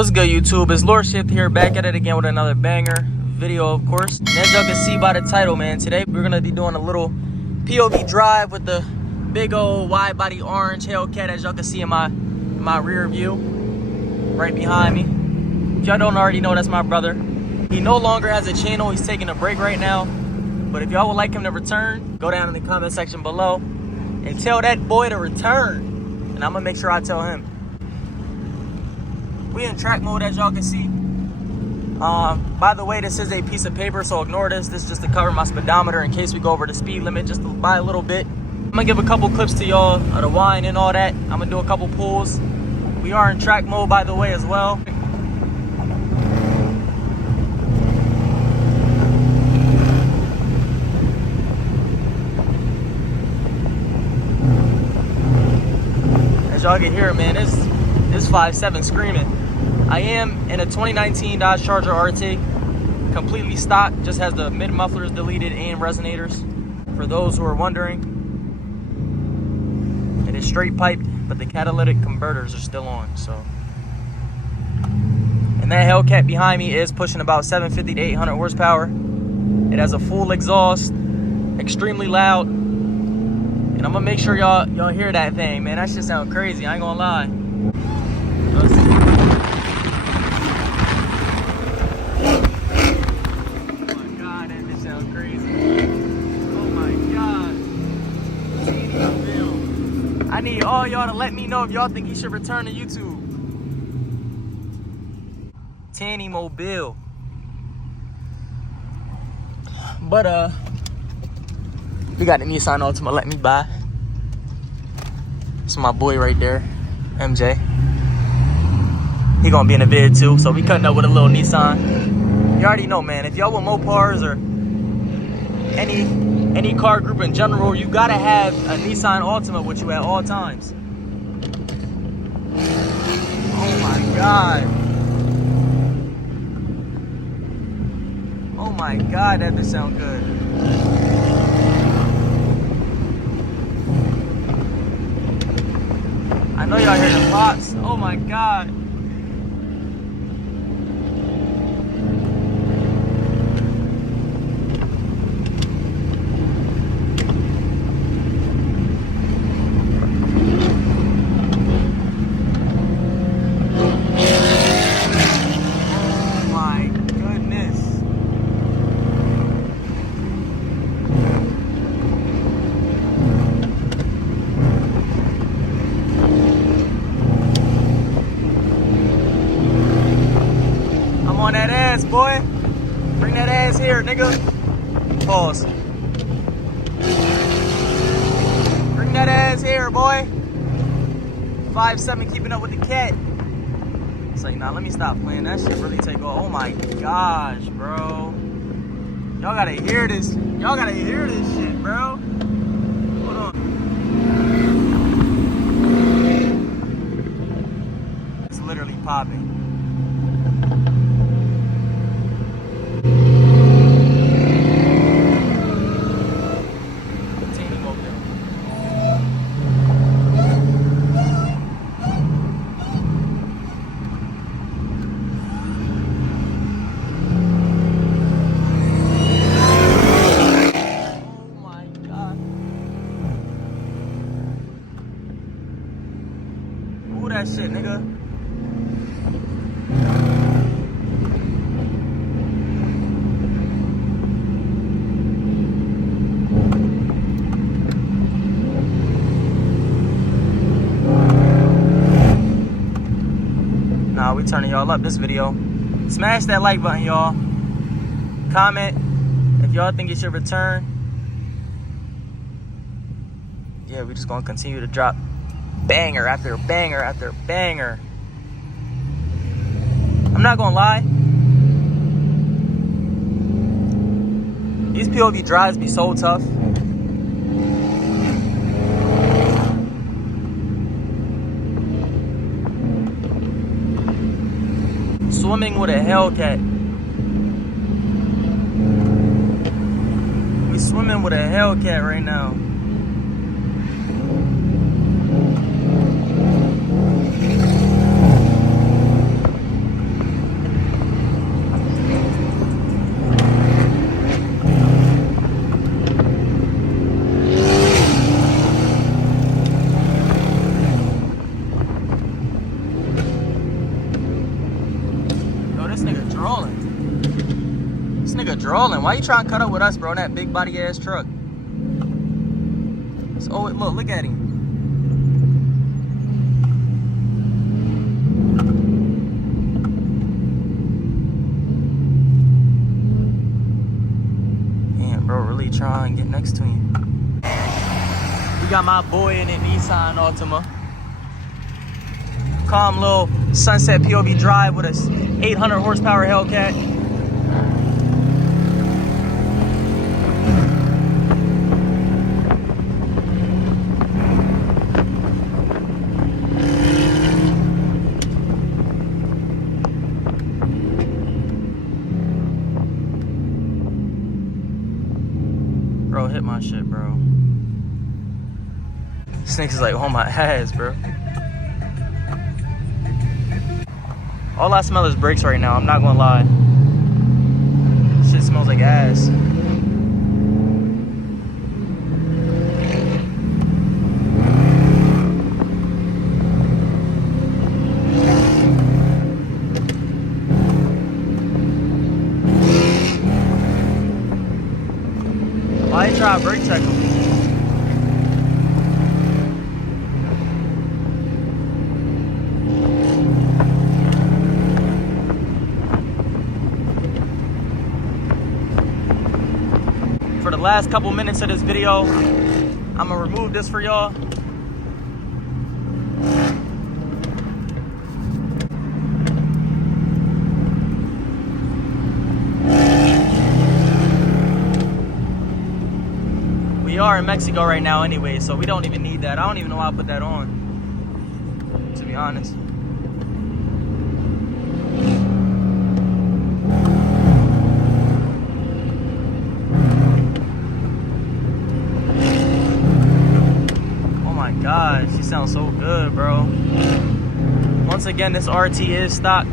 What's good, YouTube? It's Lord Shift here, back at it again with another banger video, of course. And as y'all can see by the title, man, today we're gonna be doing a little POV drive with the big old wide body orange Hellcat, as y'all can see in my rear view, right behind me. If y'all don't already know, that's my brother. He no longer has a channel. He's taking a break right now. But if y'all would like him to return, go down in the comment section below and tell that boy to return. And I'm gonna make sure I tell him. We in track mode, as y'all can see. By the way, this is a piece of paper, so ignore this. This is just to cover my speedometer in case we go over the speed limit just by a little bit. I'm gonna give a couple clips to y'all of the whine and all that. I'm gonna do a couple pulls. We are in track mode, by the way, as well. As y'all can hear, man, this 5.7 screaming. I am in a 2019 Dodge Charger RT, completely stock, just has the mid mufflers deleted and resonators. For those who are wondering, it is straight piped, but the catalytic converters are still on. So, and that Hellcat behind me is pushing about 750 to 800 horsepower. It has a full exhaust, extremely loud, and I'm gonna make sure y'all hear that thing, man. That shit sound crazy, I ain't gonna lie. I need all y'all to let me know if y'all think he should return to YouTube. Tanny Mobile. But we got the Nissan Altima let me buy. It's my boy right there, MJ. He gonna be in the vid too, so we cutting up with a little Nissan. You already know, man, if y'all with Mopars or any car group in general, you gotta have a Nissan Altima with you at all times. Oh my God. Oh my God, that bitch sound good. I know y'all hear the pops. Oh my God. On that ass, boy. Bring that ass here, nigga. Pause. Bring that ass here, boy. 5.7 keeping up with the cat. It's like, nah, let me stop playing. That shit really take off. Oh my gosh, bro. Y'all gotta hear this. Y'all gotta hear this shit, bro. Hold on. It's literally popping. That shit, nigga. Nah, we turning y'all up this video. Smash that like button, y'all. Comment if y'all think it should return. Yeah, we just gonna continue to drop banger after banger after banger. I'm not gonna lie, these POV drives be so tough. Swimming with a Hellcat. We swimming with a Hellcat right now. Drolling. This nigga drolling. Why you trying to cut up with us, bro? In that big body ass truck. Oh, look at him. Damn, bro, really trying to get next to him. We got my boy in a Nissan Altima. Calm little sunset POV drive with a 800 horsepower Hellcat. Bro, hit my shit, bro. Snakes is like on my ass, bro. All I smell is brakes right now, I'm not gonna lie. Shit smells like ass. Why you try to brake check him? For the last couple minutes of this video, I'm gonna remove this for y'all. We are in Mexico right now anyway, so we don't even need that. I don't even know why I put that on, to be honest. God, she sounds so good, bro. Once again, this RT is stock.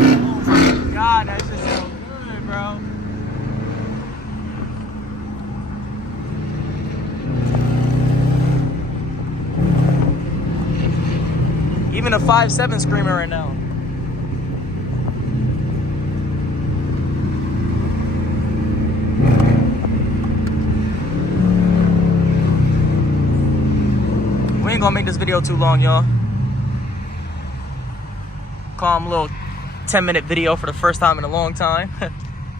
Oh my God, that shit sounds good, bro. Even a 5.7 screaming right now. We ain't gonna make this video too long, y'all. Calm little 10-minute video for the first time in a long time.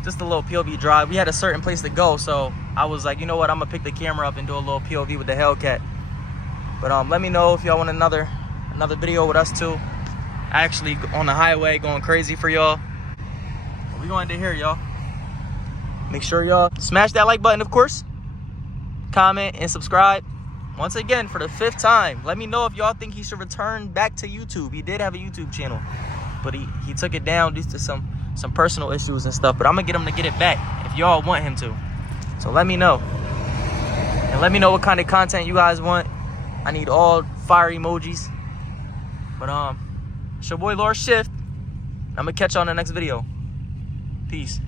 Just a little POV drive. We had a certain place to go, so I was like, you know what, I'm gonna pick the camera up and do a little POV with the Hellcat. But let me know if y'all want another video with us too. Actually on the highway going crazy for y'all. We going to here, y'all. Make sure y'all smash that like button, of course. Comment and subscribe. Once again, for the 5th time, let me know if y'all think he should return back to YouTube. He did have a YouTube channel, but he took it down due to some personal issues and stuff. But I'm gonna get him to get it back if y'all want him to. So let me know. And let me know what kind of content you guys want. I need all fire emojis. But it's your boy Lord Shift. I'm gonna catch you on the next video. Peace.